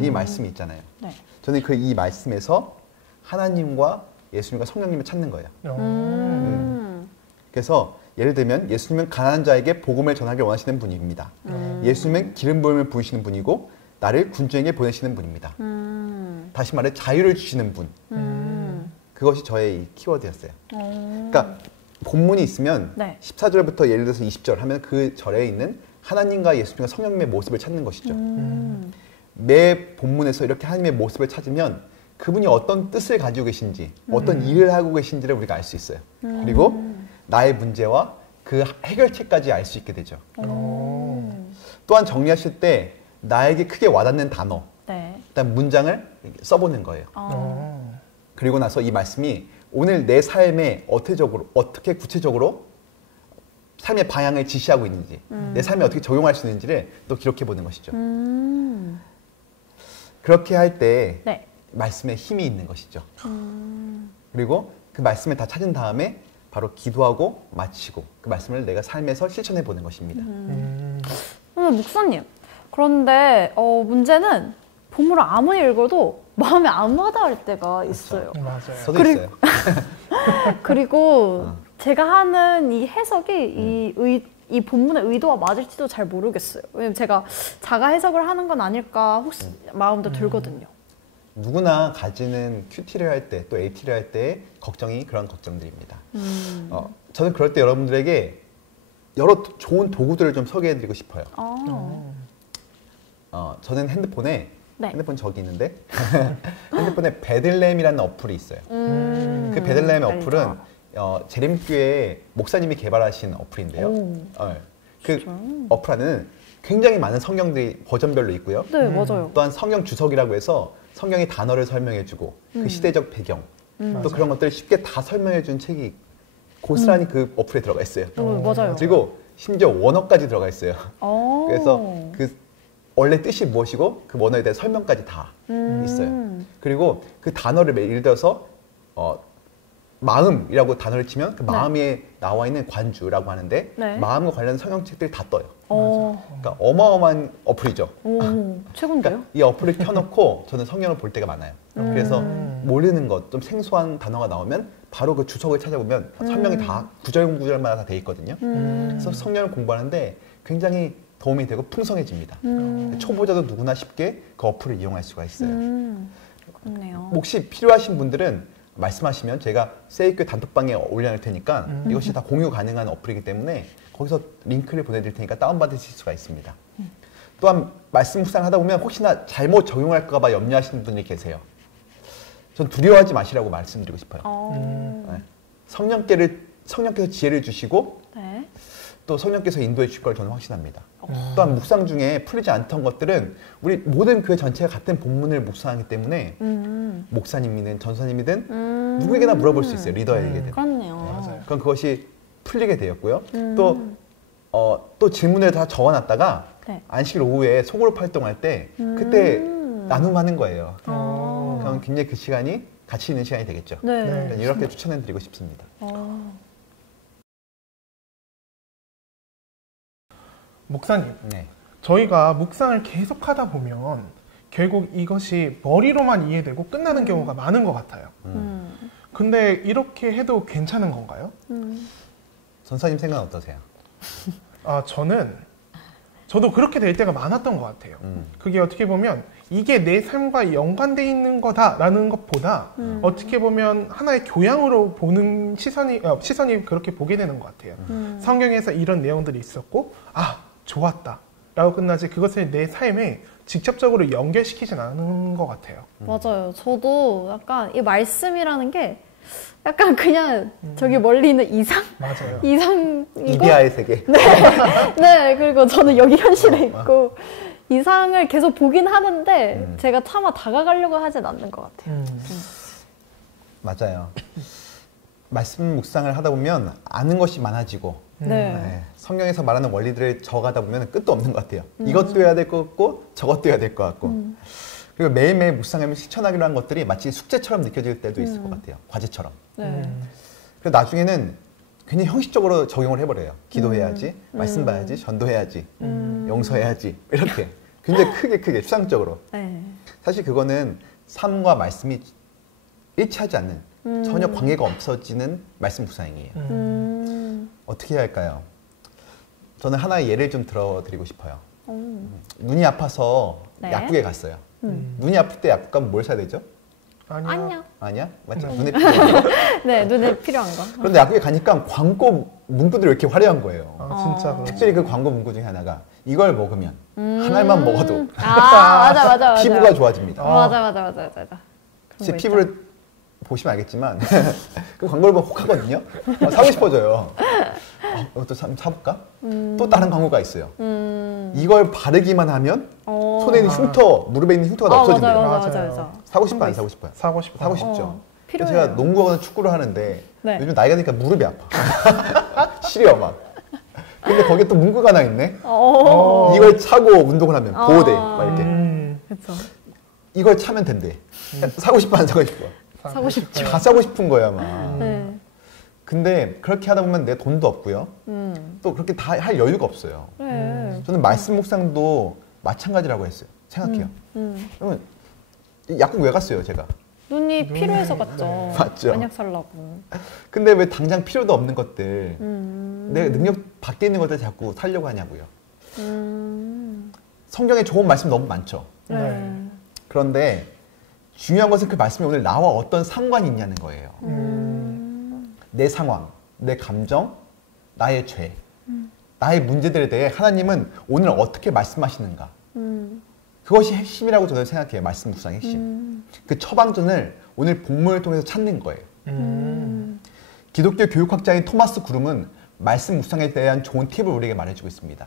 이 말씀이 있잖아요. 네. 저는 그 이 말씀에서 하나님과 예수님과 성령님을 찾는 거예요. 그래서 예를 들면 예수님은 가난한 자에게 복음을 전하길 원하시는 분입니다. 예수님은 기름 부음을 부으시는 분이고 나를 군중에게 보내시는 분입니다. 다시 말해 자유를 주시는 분. 그것이 저의 이 키워드였어요. 그러니까 본문이 있으면 네. 14절부터 예를 들어서 20절 하면 그 절에 있는 하나님과 예수님과 성령님의 모습을 찾는 것이죠. 매 본문에서 이렇게 하나님의 모습을 찾으면 그분이 어떤 뜻을 가지고 계신지 어떤 일을 하고 계신지를 우리가 알 수 있어요. 그리고 나의 문제와 그 해결책까지 알 수 있게 되죠. 또한 정리하실 때 나에게 크게 와닿는 단어, 네. 일단 문장을 써보는 거예요. 그리고 나서 이 말씀이 오늘 내 삶에 어떻게 구체적으로 삶의 방향을 지시하고 있는지, 내 삶에 어떻게 적용할 수 있는지를 또 기록해 보는 것이죠. 그렇게 할 때 네. 말씀에 힘이 있는 것이죠. 그리고 그 말씀을 다 찾은 다음에 바로 기도하고 마치고 그 말씀을 내가 삶에서 실천해 보는 것입니다. 목사님, 그런데 문제는 본문을 아무리 읽어도 마음에 안 와닿을 때가 있어요. 맞아요. 저도 있어요. 그리고 제가 하는 이 해석이 이 본문의 의도와 맞을지도 잘 모르겠어요. 왜냐면 제가 자가 해석을 하는 건 아닐까 혹시 마음도 들거든요. 누구나 가지는 QT를 할 때 또 AT를 할 때 걱정이 그런 걱정들입니다. 저는 그럴 때 여러분들에게 여러 좋은 도구들을 좀 소개해드리고 싶어요. 저는 핸드폰에 네. 핸드폰 저기 있는데 핸드폰에 베들렘이라는 어플이 있어요. 그 베들렘 어플은 재림교회 목사님이 개발하신 어플인데요. 그 어플 안에는 굉장히 많은 성경들이 버전별로 있고요. 네, 맞아요. 또한 성경 주석이라고 해서 성경의 단어를 설명해주고 그 시대적 배경 또 그런 것들을 쉽게 다 설명해준 책이 고스란히 그 어플에 들어가 있어요. 맞아요. 그리고 심지어 원어까지 들어가 있어요. 그래서 그 원래 뜻이 무엇이고 그 원어에 대한 설명까지 다 있어요. 그리고 그 단어를 예를 들어서 마음이라고 단어를 치면 그 마음에 나와 있는 관주라고 하는데 네. 마음과 관련된 성경책들이 다 떠요. 그러니까 어마어마한 어플이죠. 최고인데요? 그러니까 이 어플을 켜놓고 저는 성경을 볼 때가 많아요. 그래서 모르는 것, 좀 생소한 단어가 나오면 바로 그 주석을 찾아보면 설명이 다 구절마다 다 돼 있거든요. 그래서 성경을 공부하는데 굉장히 도움이 되고 풍성해집니다. 초보자도 누구나 쉽게 그 어플을 이용할 수가 있어요. 그렇네요. 혹시 필요하신 분들은 말씀하시면 제가 세이교 단톡방에 올려놓을 테니까 이것이 다 공유 가능한 어플이기 때문에 거기서 링크를 보내드릴 테니까 다운받으실 수가 있습니다. 또한 말씀 묵상을 하다 보면 혹시나 잘못 적용할까 봐 염려하시는 분들이 계세요. 전 두려워하지 마시라고 말씀드리고 싶어요. 네. 성령께서 지혜를 주시고 네. 또 성령께서 인도해 주실 걸 저는 확신합니다. 또한 묵상 중에 풀리지 않던 것들은 우리 모든 교회 전체가 같은 본문을 묵상하기 때문에 목사님이든 전사님이든 누구에게나 물어볼 수 있어요. 리더에게든. 그렇네요. 맞아요. 그럼 그것이 풀리게 되었고요. 또 질문을 다 적어놨다가 네. 안식일 오후에 소그룹 활동할 때 그때 나눔하는 거예요. 그럼 굉장히 그 시간이 가치 있는 시간이 되겠죠. 네. 그러니까 이렇게 추천해드리고 싶습니다. 목사님, 네. 저희가 묵상을 계속하다 보면 결국 이것이 머리로만 이해되고 끝나는 경우가 많은 것 같아요. 근데 이렇게 해도 괜찮은 건가요? 전사님 생각은 어떠세요? 저도 그렇게 될 때가 많았던 것 같아요. 그게 어떻게 보면 이게 내 삶과 연관돼 있는 거다라는 것보다 어떻게 보면 하나의 교양으로 보는 시선이 그렇게 보게 되는 것 같아요. 성경에서 이런 내용들이 있었고 좋았다 라고 끝나지 그것을 내 삶에 직접적으로 연결시키진 않은 것 같아요. 맞아요. 저도 약간 이 말씀이라는 게 약간 그냥 저기 멀리 있는 맞아요. 이상이고 이데아의 세계. 네, 그리고 저는 여기 현실에 있고 이상을 계속 보긴 하는데 제가 차마 다가가려고 하진 않는 것 같아요. 맞아요. 말씀 묵상을 하다 보면 아는 것이 많아지고 네. 성경에서 말하는 원리들을 적어가다 보면 끝도 없는 것 같아요. 이것도 해야 될 것 같고 저것도 해야 될 것 같고 그리고 매일매일 묵상하면 실천하기로 한 것들이 마치 숙제처럼 느껴질 때도 있을 것 같아요. 과제처럼. 네. 그래서 나중에는 괜히 형식적으로 적용을 해버려요. 기도해야지, 말씀 봐야지, 전도해야지, 용서해야지 이렇게 굉장히 크게 추상적으로. 네. 사실 그거는 삶과 말씀이 일치하지 않는 전혀 관계가 없어지는 말씀 묵상이에요. 어떻게 해야 할까요? 저는 하나의 예를 좀 들어드리고 싶어요. 눈이 아파서 네. 약국에 갔어요. 눈이 아플 때 약국 가면 뭘 사야 되죠? 아니요. 아니야? 맞죠? 눈에 필요한 거. 네, 눈에 필요한 거. 그런데 약국에 가니까 광고 문구들이 이렇게 화려한 거예요. 진짜 그렇죠. 특별히 그 광고 문구 중에 하나가 이걸 먹으면 한 알만 먹어도 맞아. 피부가 좋아집니다. 맞아. 제 피부를 보시면 알겠지만 그 광고를 보면 혹하거든요. 사고 싶어져요. 이것도 사볼까? 또 다른 광고가 있어요. 이걸 바르기만 하면 손에 있는 흉터, 무릎에 있는 흉터가 없어진대요. 맞아. 사고 싶어요, 안 사고 싶어요? 사고 싶죠. 필요해요. 제가 농구하거나 축구를 하는데 네. 요즘 나이가 드니까 무릎이 아파. 시려 막. 근데 거기에 또 문구가 하나 있네. 이걸 차고 운동을 하면 보호대 막 이렇게. 그렇죠. 이걸 차면 된대. 사고 싶어 안 사고 싶어? 사고 싶죠. 다 사고 싶은 거야 막. 네. 근데 그렇게 하다 보면 내 돈도 없고요. 또 그렇게 다 할 여유가 없어요. 네. 저는 말씀 묵상도 마찬가지라고 했어요. 생각해요. 그러면 약국 왜 갔어요 제가? 눈이 필요해서 갔죠. 맞죠. 안약 살라고. 근데 왜 당장 필요도 없는 것들 내 능력 밖에 있는 것들 자꾸 살려고 하냐고요. 성경에 좋은 말씀 너무 많죠. 네. 그런데 중요한 것은 그 말씀이 오늘 나와 어떤 상관이 있냐는 거예요. 내 상황, 내 감정, 나의 죄, 나의 문제들에 대해 하나님은 오늘 어떻게 말씀하시는가. 그것이 핵심이라고 저는 생각해요. 말씀 묵상의 핵심. 그 처방전을 오늘 본문을 통해서 찾는 거예요. 기독교 교육학자인 토마스 구름은 말씀 묵상에 대한 좋은 팁을 우리에게 말해주고 있습니다.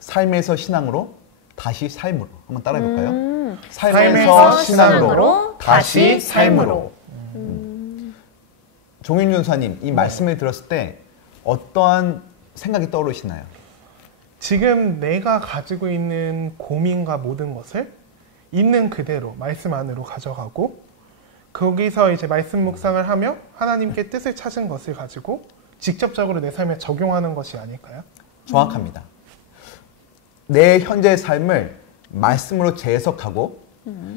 삶에서 신앙으로 다시 삶으로. 한번 따라해볼까요? 삶에서 신앙으로 다시 삶으로. 종윤 전사님, 이 말씀을 들었을 때 어떠한 생각이 떠오르시나요? 지금 내가 가지고 있는 고민과 모든 것을 있는 그대로 말씀 안으로 가져가고 거기서 이제 말씀 묵상을 하며 하나님께 뜻을 찾은 것을 가지고 직접적으로 내 삶에 적용하는 것이 아닐까요? 정확합니다. 내 현재의 삶을 말씀으로 재해석하고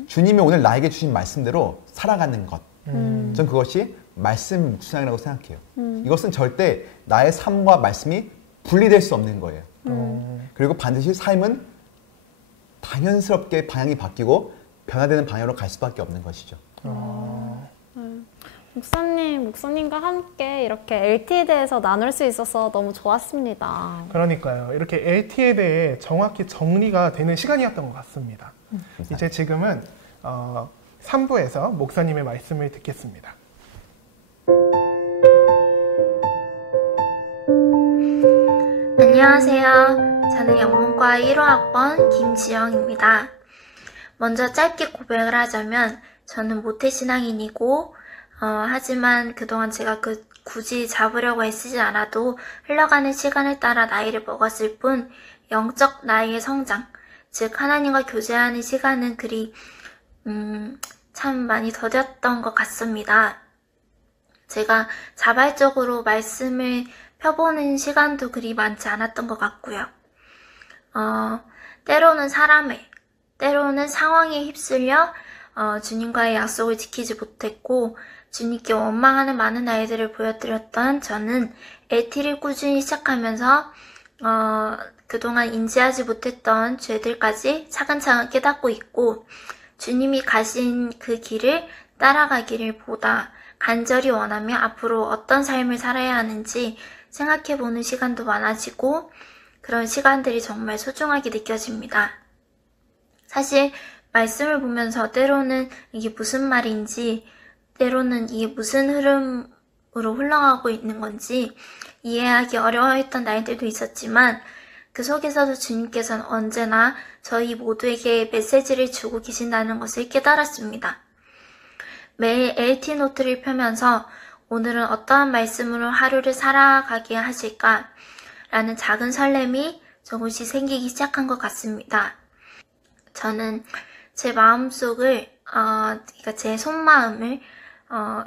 주님이 오늘 나에게 주신 말씀대로 살아가는 것. 전 그것이 말씀 묵상이라고 생각해요. 이것은 절대 나의 삶과 말씀이 분리될 수 없는 거예요. 그리고 반드시 삶은 당연스럽게 방향이 바뀌고 변화되는 방향으로 갈 수밖에 없는 것이죠. 목사님과 함께 이렇게 LT에 대해서 나눌 수 있어서 너무 좋았습니다. 그러니까요. 이렇게 LT에 대해 정확히 정리가 되는 시간이었던 것 같습니다. 이제 지금은 3부에서 목사님의 말씀을 듣겠습니다. 안녕하세요. 저는 영문과 1호학번 김지영입니다. 먼저 짧게 고백을 하자면 저는 모태신앙인이고 하지만 그동안 제가 굳이 잡으려고 애쓰지 않아도 흘러가는 시간을 따라 나이를 먹었을 뿐 영적 나이의 성장, 즉 하나님과 교제하는 시간은 그리 참 많이 더뎠던 것 같습니다. 제가 자발적으로 말씀을 펴보는 시간도 그리 많지 않았던 것 같고요. 때로는 때로는 상황에 휩쓸려 주님과의 약속을 지키지 못했고 주님께 원망하는 많은 아이들을 보여드렸던 저는 LT를 꾸준히 시작하면서 그동안 인지하지 못했던 죄들까지 차근차근 깨닫고 있고 주님이 가신 그 길을 따라가기를 보다 간절히 원하며 앞으로 어떤 삶을 살아야 하는지 생각해보는 시간도 많아지고 그런 시간들이 정말 소중하게 느껴집니다. 사실 말씀을 보면서 때로는 이게 무슨 말인지 때로는 이게 무슨 흐름으로 흘러가고 있는 건지 이해하기 어려워했던 날들도 있었지만 그 속에서도 주님께서는 언제나 저희 모두에게 메시지를 주고 계신다는 것을 깨달았습니다. 매일 LT 노트를 펴면서 오늘은 어떠한 말씀으로 하루를 살아가게 하실까? 라는 작은 설렘이 조금씩 생기기 시작한 것 같습니다. 저는 제 마음속을, 그러니까 제 속마음을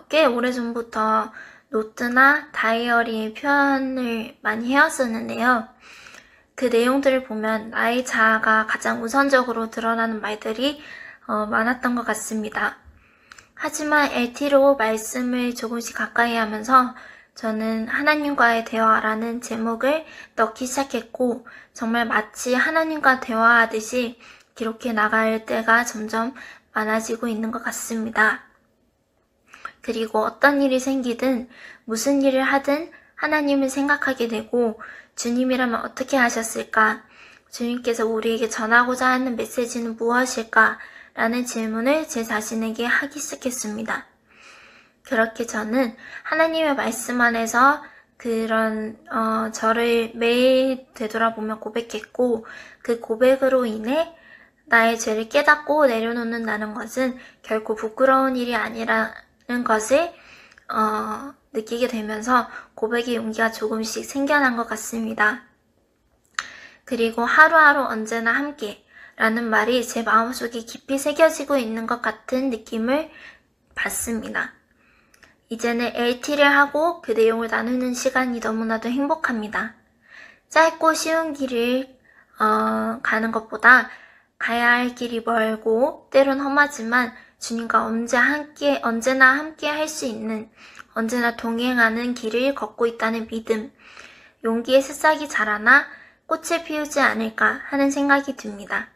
꽤 오래전부터 노트나 다이어리에 표현을 많이 해왔었는데요. 그 내용들을 보면 나의 자아가 가장 우선적으로 드러나는 말들이 많았던 것 같습니다. 하지만 LT로 말씀을 조금씩 가까이 하면서 저는 하나님과의 대화라는 제목을 넣기 시작했고 정말 마치 하나님과 대화하듯이 기록해 나갈 때가 점점 많아지고 있는 것 같습니다. 그리고 어떤 일이 생기든 무슨 일을 하든 하나님을 생각하게 되고 주님이라면 어떻게 하셨을까? 주님께서 우리에게 전하고자 하는 메시지는 무엇일까? 라는 질문을 제 자신에게 하기 시작했습니다. 그렇게 저는 하나님의 말씀 안에서 그런 저를 매일 되돌아보며 고백했고 그 고백으로 인해 나의 죄를 깨닫고 내려놓는다는 것은 결코 부끄러운 일이 아니라는 것을 느끼게 되면서 고백의 용기가 조금씩 생겨난 것 같습니다. 그리고 하루하루 언제나 함께 라는 말이 제 마음속에 깊이 새겨지고 있는 것 같은 느낌을 받습니다. 이제는 LT를 하고 그 내용을 나누는 시간이 너무나도 행복합니다. 짧고 쉬운 길을 가는 것보다 가야 할 길이 멀고 때론 험하지만 주님과 언제나 함께 할 수 있는, 언제나 동행하는 길을 걷고 있다는 믿음, 용기의 새싹이 자라나 꽃을 피우지 않을까 하는 생각이 듭니다.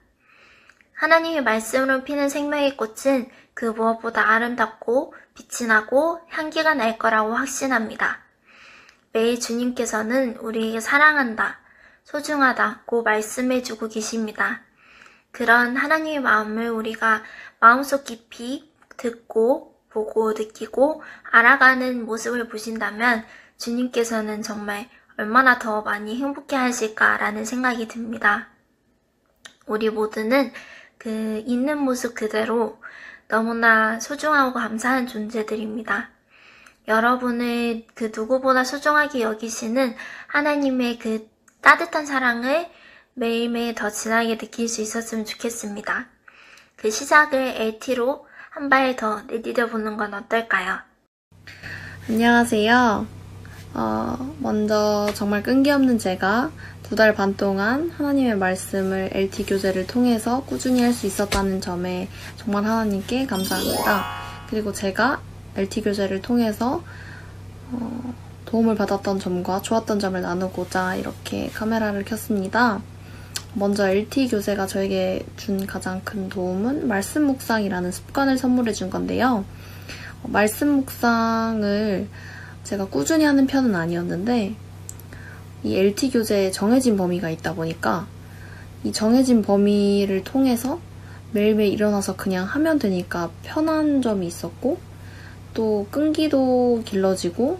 하나님의 말씀으로 피는 생명의 꽃은 그 무엇보다 아름답고 빛이 나고 향기가 날 거라고 확신합니다. 매일 주님께서는 우리에게 사랑한다, 소중하다고 말씀해주고 계십니다. 그런 하나님의 마음을 우리가 마음속 깊이 듣고 보고 느끼고 알아가는 모습을 보신다면 주님께서는 정말 얼마나 더 많이 행복해 하실까라는 생각이 듭니다. 우리 모두는 그 있는 모습 그대로 너무나 소중하고 감사한 존재들입니다. 여러분을 그 누구보다 소중하게 여기시는 하나님의 그 따뜻한 사랑을 매일매일 더 진하게 느낄 수 있었으면 좋겠습니다. 그 시작을 LT로 한 발 더 내디뎌보는 건 어떨까요? 안녕하세요. 먼저 정말 끈기 없는 제가 2달 반 동안 하나님의 말씀을 LT 교재를 통해서 꾸준히 할 수 있었다는 점에 정말 하나님께 감사합니다. 그리고 제가 LT 교재를 통해서 도움을 받았던 점과 좋았던 점을 나누고자 이렇게 카메라를 켰습니다. 먼저 LT 교재가 저에게 준 가장 큰 도움은 말씀 묵상이라는 습관을 선물해 준 건데요. 말씀 묵상을 제가 꾸준히 하는 편은 아니었는데 이 LT 교재에 정해진 범위가 있다 보니까 이 정해진 범위를 통해서 매일매일 일어나서 그냥 하면 되니까 편한 점이 있었고 또 끈기도 길러지고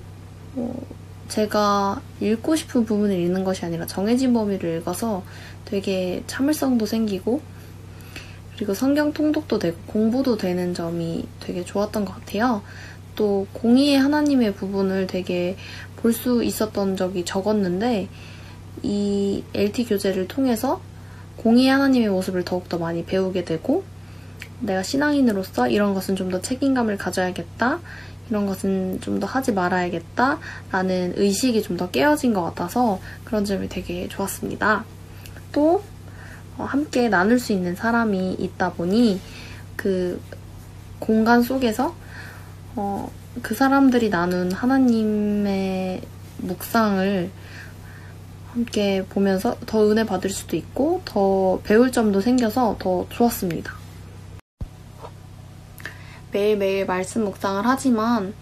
제가 읽고 싶은 부분을 읽는 것이 아니라 정해진 범위를 읽어서 되게 참을성도 생기고 그리고 성경 통독도 되고 공부도 되는 점이 되게 좋았던 것 같아요. 또 공의의 하나님의 부분을 되게 볼 수 있었던 적이 적었는데 이 LT 교재를 통해서 공의의 하나님의 모습을 더욱더 많이 배우게 되고 내가 신앙인으로서 이런 것은 좀 더 책임감을 가져야겠다, 이런 것은 좀 더 하지 말아야겠다 라는 의식이 좀 더 깨어진 것 같아서 그런 점이 되게 좋았습니다. 또 함께 나눌 수 있는 사람이 있다 보니 그 공간 속에서 그 사람들이 나눈 하나님의 묵상을 함께 보면서 더 은혜 받을 수도 있고 더 배울 점도 생겨서 더 좋았습니다. 매일매일 말씀 묵상을 하지만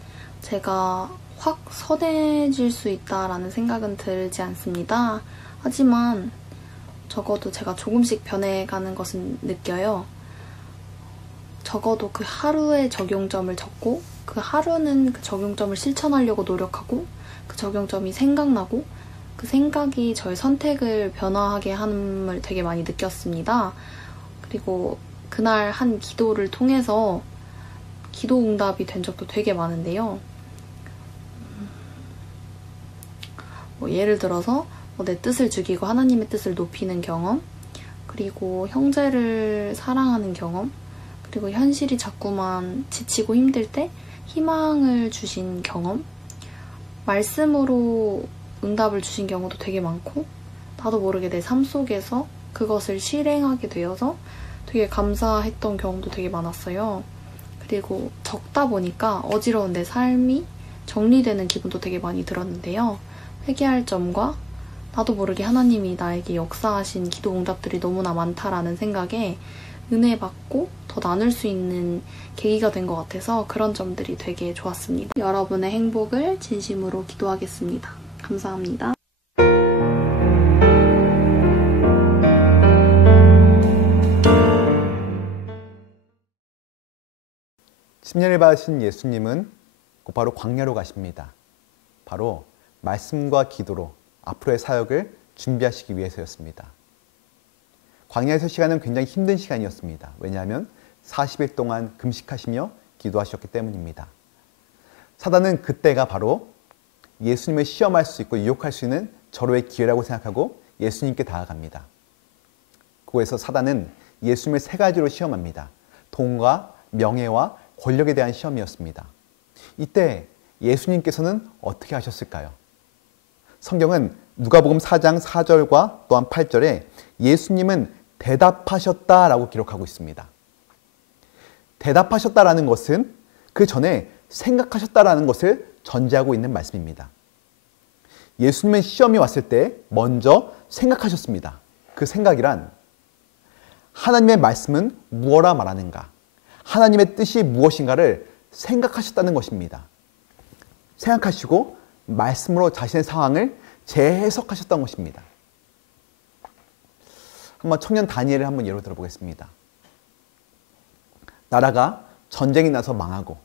제가 확 선해질 수 있다라는 생각은 들지 않습니다. 하지만 적어도 제가 조금씩 변해가는 것은 느껴요. 적어도 그 하루의 적용점을 적고 그 하루는 그 적용점을 실천하려고 노력하고 그 적용점이 생각나고 그 생각이 저의 선택을 변화하게 함을 되게 많이 느꼈습니다. 그리고 그날 한 기도를 통해서 기도 응답이 된 적도 되게 많은데요. 예를 들어서 내 뜻을 죽이고 하나님의 뜻을 높이는 경험, 그리고 형제를 사랑하는 경험, 그리고 현실이 자꾸만 지치고 힘들 때 희망을 주신 경험, 말씀으로 응답을 주신 경우도 되게 많고 나도 모르게 내 삶 속에서 그것을 실행하게 되어서 되게 감사했던 경험도 되게 많았어요. 그리고 적다 보니까 어지러운 내 삶이 정리되는 기분도 되게 많이 들었는데요. 회개할 점과 나도 모르게 하나님이 나에게 역사하신 기도 응답들이 너무나 많다라는 생각에 은혜 받고 더 나눌 수 있는 계기가 된 것 같아서 그런 점들이 되게 좋았습니다. 여러분의 행복을 진심으로 기도하겠습니다. 감사합니다. 십년을 받으신 예수님은 곧바로 광야로 가십니다. 바로 말씀과 기도로 앞으로의 사역을 준비하시기 위해서였습니다. 광야에서 시간은 굉장히 힘든 시간이었습니다. 왜냐하면 40일 동안 금식하시며 기도하셨기 때문입니다. 사단은 그때가 바로 예수님을 시험할 수 있고 유혹할 수 있는 절호의 기회라고 생각하고 예수님께 다가갑니다. 그곳에서 사단은 예수님을 세 가지로 시험합니다. 돈과 명예와 권력에 대한 시험이었습니다. 이때 예수님께서는 어떻게 하셨을까요? 성경은 누가복음 4장 4절과 또한 8절에 예수님은 대답하셨다라고 기록하고 있습니다. 대답하셨다라는 것은 그 전에 생각하셨다라는 것을 전제하고 있는 말씀입니다. 예수님은 시험이 왔을 때 먼저 생각하셨습니다. 그 생각이란 하나님의 말씀은 무엇라 말하는가, 하나님의 뜻이 무엇인가를 생각하셨다는 것입니다. 생각하시고 말씀으로 자신의 상황을 재해석하셨던 것입니다. 한번 청년 다니엘을 한번 예로 들어보겠습니다. 나라가 전쟁이 나서 망하고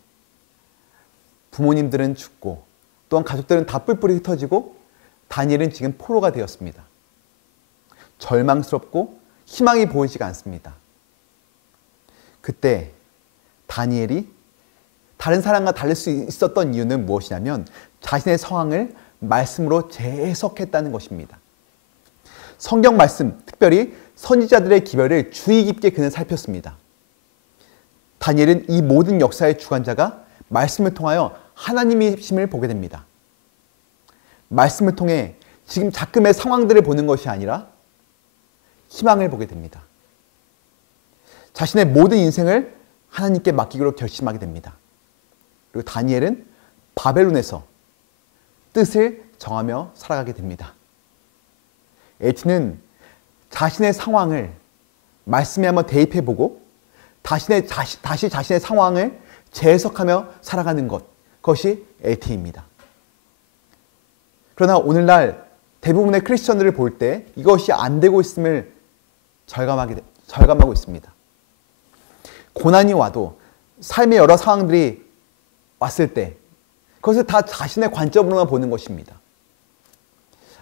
부모님들은 죽고 또한 가족들은 다 뿔뿔이 흩어지고 다니엘은 지금 포로가 되었습니다. 절망스럽고 희망이 보이지가 않습니다. 그때 다니엘이 다른 사람과 다를 수 있었던 이유는 무엇이냐면 자신의 상황을 말씀으로 재해석했다는 것입니다. 성경 말씀, 특별히 선지자들의 기별을 주의 깊게 그는 살폈습니다. 다니엘은 이 모든 역사의 주관자가 말씀을 통하여 하나님이심을 보게 됩니다. 말씀을 통해 지금 작금의 상황들을 보는 것이 아니라 희망을 보게 됩니다. 자신의 모든 인생을 하나님께 맡기기로 결심하게 됩니다. 그리고 다니엘은 바벨론에서 뜻을 정하며 살아가게 됩니다. LT는 자신의 상황을 말씀에 한번 대입해보고 다시 자신의 상황을 재해석하며 살아가는 것, 그것이 LT입니다. 그러나 오늘날 대부분의 크리스천들을 볼 때 이것이 안 되고 있음을 절감하고 있습니다. 고난이 와도 삶의 여러 상황들이 왔을 때 그것을 다 자신의 관점으로만 보는 것입니다.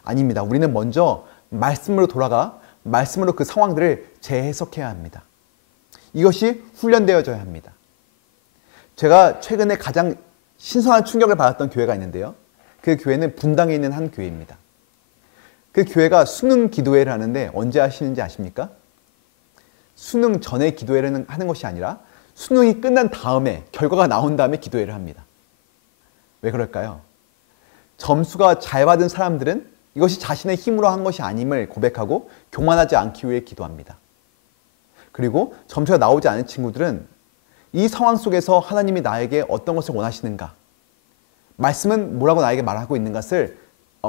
아닙니다. 우리는 먼저 말씀으로 돌아가 말씀으로 그 상황들을 재해석해야 합니다. 이것이 훈련되어져야 합니다. 제가 최근에 가장 신선한 충격을 받았던 교회가 있는데요. 그 교회는 분당에 있는 한 교회입니다. 그 교회가 수능 기도회를 하는데 언제 하시는지 아십니까? 수능 전에 기도회를 하는 것이 아니라 수능이 끝난 다음에, 결과가 나온 다음에 기도회를 합니다. 왜 그럴까요? 점수가 잘 받은 사람들은 이것이 자신의 힘으로 한 것이 아님을 고백하고 교만하지 않기 위해 기도합니다. 그리고 점수가 나오지 않은 친구들은 이 상황 속에서 하나님이 나에게 어떤 것을 원하시는가, 말씀은 뭐라고 나에게 말하고 있는 것을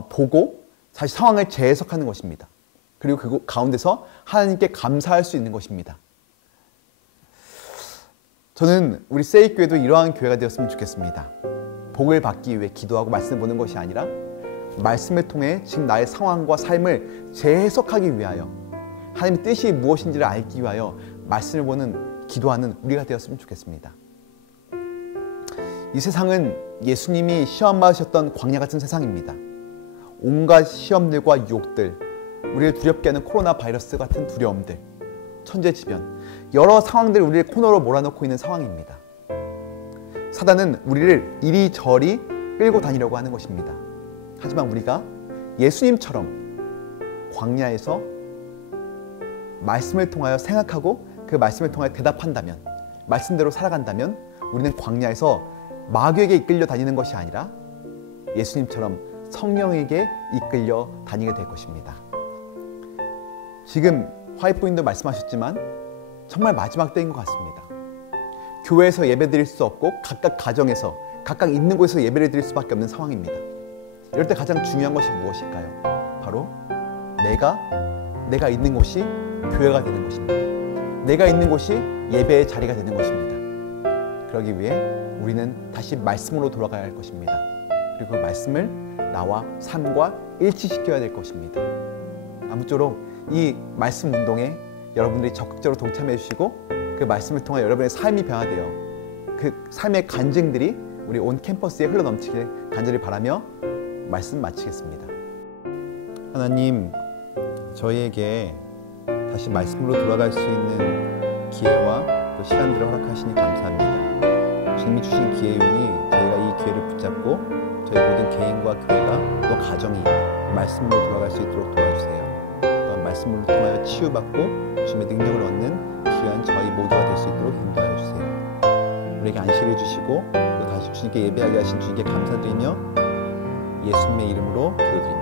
보고 다시 상황을 재해석하는 것입니다. 그리고 그 가운데서 하나님께 감사할 수 있는 것입니다. 저는 우리 세이교회도 이러한 교회가 되었으면 좋겠습니다. 복을 받기 위해 기도하고 말씀을 보는 것이 아니라 말씀을 통해 지금 나의 상황과 삶을 재해석하기 위하여 하나님의 뜻이 무엇인지를 알기 위하여 말씀을 보는, 기도하는 우리가 되었으면 좋겠습니다. 이 세상은 예수님이 시험 받으셨던 광야 같은 세상입니다. 온갖 시험들과 유혹들, 우리를 두렵게 하는 코로나 바이러스 같은 두려움들, 천재지변, 여러 상황들이 우리를 코너로 몰아넣고 있는 상황입니다. 사단은 우리를 이리저리 끌고 다니려고 하는 것입니다. 하지만 우리가 예수님처럼 광야에서 말씀을 통하여 생각하고 그 말씀을 통하여 대답한다면, 말씀대로 살아간다면 우리는 광야에서 마귀에게 이끌려 다니는 것이 아니라 예수님처럼 성령에게 이끌려 다니게 될 것입니다. 지금 화이트부인도 말씀하셨지만 정말 마지막 때인 것 같습니다. 교회에서 예배드릴 수 없고 각각 가정에서 각각 있는 곳에서 예배를 드릴 수밖에 없는 상황입니다. 이럴 때 가장 중요한 것이 무엇일까요? 바로 내가 있는 곳이 교회가 되는 것입니다. 내가 있는 곳이 예배의 자리가 되는 것입니다. 그러기 위해 우리는 다시 말씀으로 돌아가야 할 것입니다. 그리고 그 말씀을 나와 삶과 일치시켜야 될 것입니다. 아무쪼록 이 말씀 운동에 여러분들이 적극적으로 동참해 주시고 그 말씀을 통해 여러분의 삶이 변화되어 그 삶의 간증들이 우리 온 캠퍼스에 흘러넘치길 간절히 바라며 말씀 마치겠습니다. 하나님, 저희에게 다시 말씀으로 돌아갈 수 있는 기회와 또 시간들을 허락하시니 감사합니다. 주님이 주신 기회이니 저희가 이 기회를 붙잡고 저희 모든 개인과 교회가 또 가정이 말씀으로 돌아갈 수 있도록 도와주세요. 또한 말씀을 통하여 치유받고 주님의 능력을 얻는 저에게 안식을 주시고 또 다시 주님께 예배하게 하신 주님께 감사드리며 예수님의 이름으로 기도드립니다.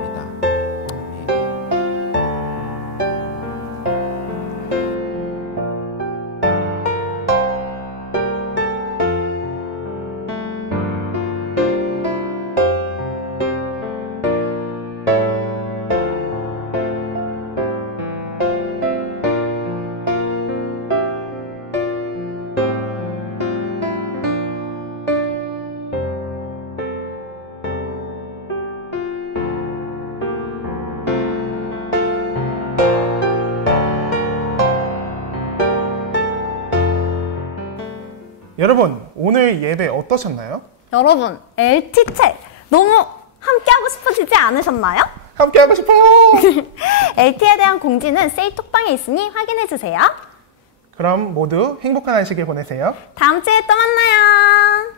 여러분, 오늘 예배 어떠셨나요? 여러분, LT책 너무 함께하고 싶어지지 않으셨나요? 함께하고 싶어요! LT에 대한 공지는 세이톡방에 있으니 확인해주세요. 그럼 모두 행복한 안식일 보내세요. 다음 주에 또 만나요.